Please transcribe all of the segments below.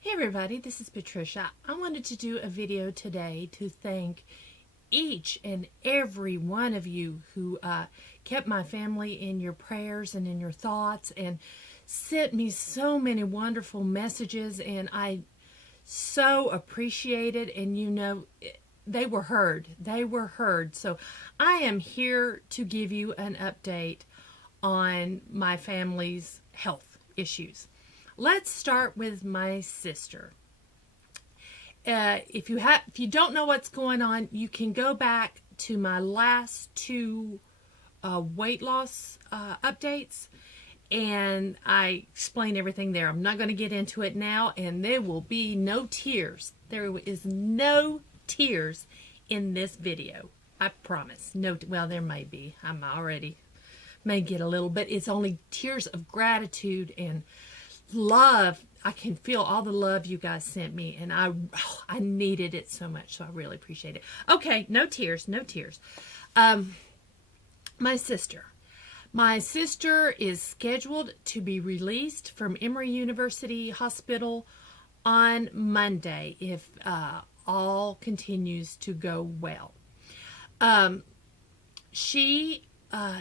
Hey everybody, this is Patricia. I wanted to do a video today to thank each and every one of you who kept my family in your prayers and in your thoughts and sent me so many wonderful messages, and I so appreciate it. And you know, they were heard. They were heard. So I am here to give you an update on my family's health issues. Let's start with my sister. If you don't know what's going on, you can go back to my last two weight loss updates, and I explain everything there. I'm not going to get into it now, and there will be no tears. There is no tears in this video. I promise. No, well, there may be. I'm already may get a little, but it's only tears of gratitude and love. I can feel all the love you guys sent me, and I needed it so much, so I really appreciate it. Okay, no tears, no tears. My sister is scheduled to be released from Emory University Hospital on Monday if all continues to go well. She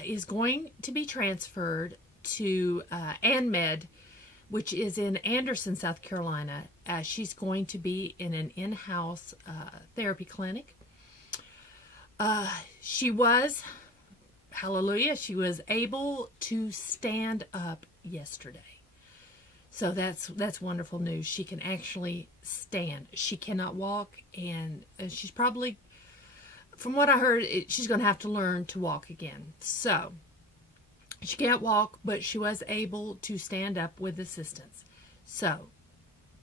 is going to be transferred to ANMED, which is in Anderson, South Carolina. She's going to be in an in-house therapy clinic. She was able to stand up yesterday. So that's wonderful news. She can actually stand. She cannot walk, and she's probably, from what I heard, she's going to have to learn to walk again. So she can't walk, but she was able to stand up with assistance. So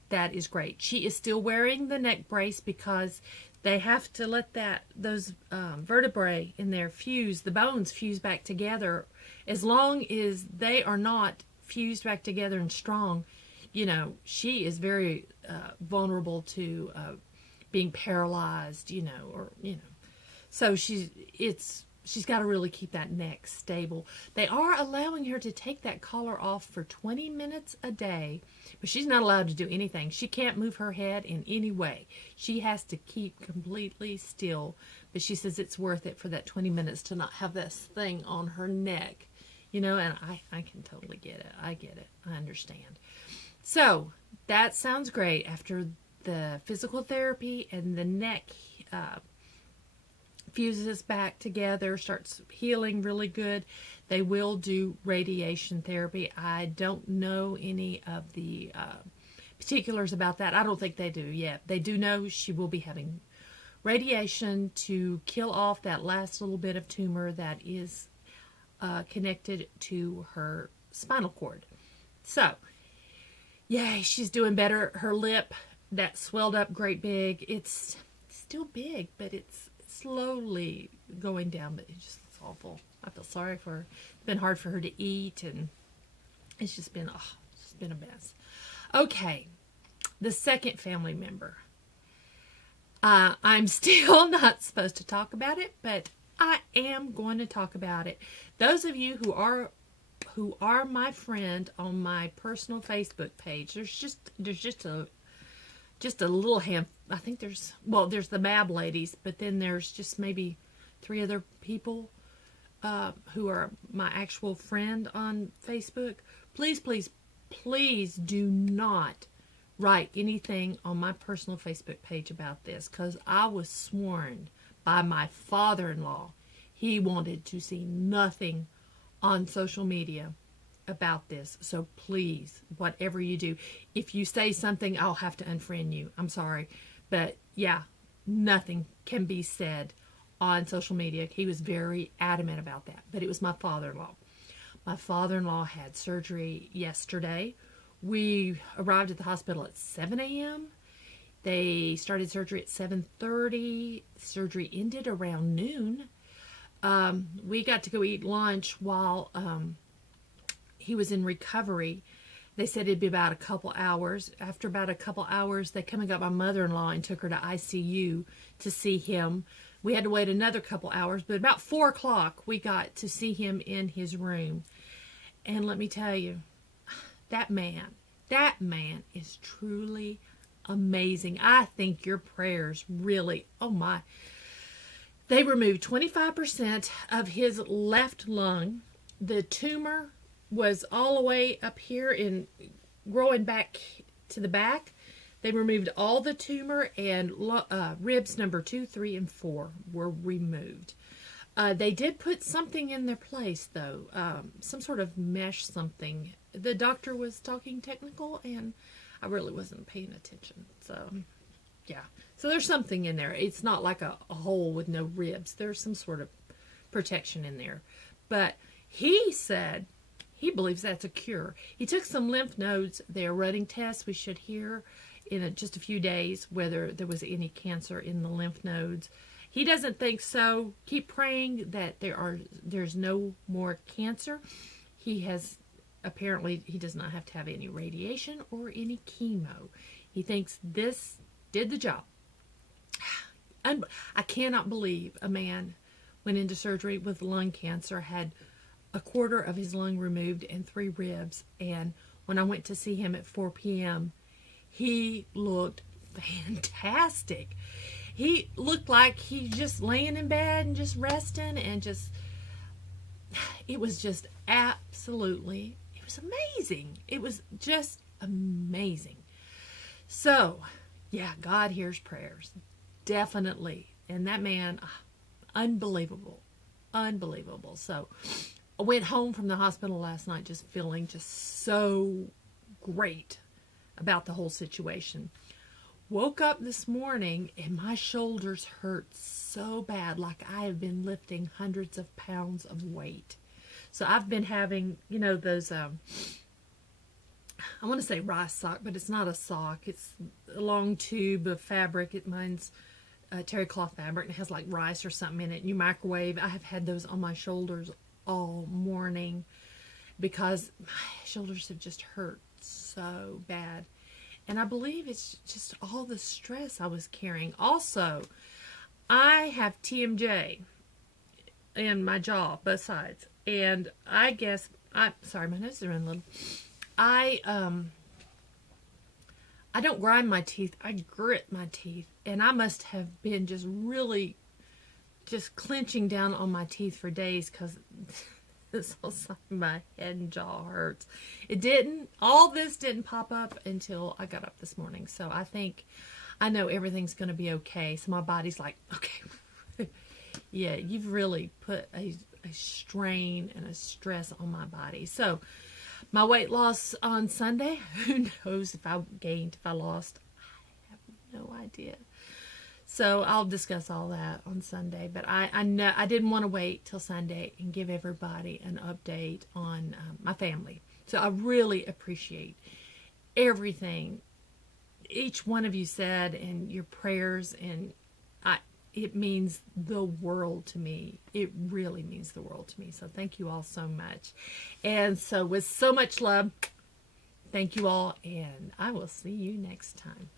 that is great. She is still wearing the neck brace because they have to let those vertebrae in there fuse, the bones fuse back together. As long as they are not fused back together and strong, you know, she is very vulnerable to being paralyzed, So she's got to really keep that neck stable. They are allowing her to take that collar off for 20 minutes a day, but she's not allowed to do anything. She can't move her head in any way. She has to keep completely still, but she says it's worth it for that 20 minutes to not have this thing on her neck, and I can totally get it. I get it. I understand. So that sounds great. After the physical therapy and the neck fuses back together, starts healing really good, they will do radiation therapy. I don't know any of the particulars about that. I don't think they do yet. They do know she will be having radiation to kill off that last little bit of tumor that is connected to her spinal cord. So, yay, she's doing better. Her lip, that swelled up great big, it's still big, but it's slowly going down, but it's awful. I feel sorry for her. It's been hard for her to eat, and it's just been a mess. Okay, the second family member. I'm still not supposed to talk about it, but I am going to talk about it. Those of you who are my friend on my personal Facebook page, there's just a little hand. I think there's the Mab ladies, but then there's just maybe 3 other people who are my actual friend on Facebook. Please, please, please do not write anything on my personal Facebook page about this, because I was sworn by my father-in-law. He wanted to see nothing on social media about this. So please, whatever you do, if you say something, I'll have to unfriend you. I'm sorry. But yeah, nothing can be said on social media. He was very adamant about that. But it was my father-in-law. My father-in-law had surgery yesterday. We arrived at the hospital at 7 a.m. They started surgery at 7:30. Surgery ended around noon. We got to go eat lunch while he was in recovery. They said it'd be about a couple hours. After about a couple hours, they come and got my mother-in-law and took her to ICU to see him. We had to wait another couple hours, but about 4 o'clock, we got to see him in his room. And let me tell you, that man That man is truly amazing. I think your prayers really, oh my. They removed 25% of his left lung. The tumor was all the way up here in growing back to the back. They removed all the tumor, and ribs number 2, 3, and 4 were removed. They did put something in their place, though. Some sort of mesh something. The doctor was talking technical, and I really wasn't paying attention. So, yeah. So there's something in there. It's not like a hole with no ribs. There's some sort of protection in there. But he said he believes that's a cure. He took some lymph nodes. They are running tests. We should hear in just a few days whether there was any cancer in the lymph nodes. He doesn't think so. Keep praying that there's no more cancer. He has, apparently, he does not have to have any radiation or any chemo. He thinks this did the job. I cannot believe a man went into surgery with lung cancer, had a quarter of his lung removed and 3 ribs. And when I went to see him at 4 p.m., he looked fantastic. He looked like he's just laying in bed and just resting, and just, it was just absolutely, it was amazing. It was just amazing. So, yeah, God hears prayers. Definitely. And that man, unbelievable. Unbelievable. So, I went home from the hospital last night just feeling just so great about the whole situation. Woke up this morning and my shoulders hurt so bad, like I have been lifting hundreds of pounds of weight. So I've been having, you know, those, I want to say rice sock, but it's not a sock. It's a long tube of fabric. Mine's terry cloth fabric, and it has like rice or something in it. And you microwave. I have had those on my shoulders all morning because my shoulders have just hurt so bad. And I believe it's just all the stress I was carrying. Also, I have TMJ in my jaw, both sides. And I guess, sorry, my nose is running a little. I don't grind my teeth. I grit my teeth. And I must have been just really just clenching down on my teeth for days because this whole side of my head and jaw hurts. All this didn't pop up until I got up this morning. So I know everything's going to be okay. So my body's like, okay. Yeah, you've really put a strain and a stress on my body. So my weight loss on Sunday, who knows if I gained, if I lost, I have no idea. So I'll discuss all that on Sunday. But I know I didn't want to wait till Sunday and give everybody an update on my family. So I really appreciate everything each one of you said and your prayers, and it means the world to me. It really means the world to me. So thank you all so much. And so with so much love, thank you all, and I will see you next time.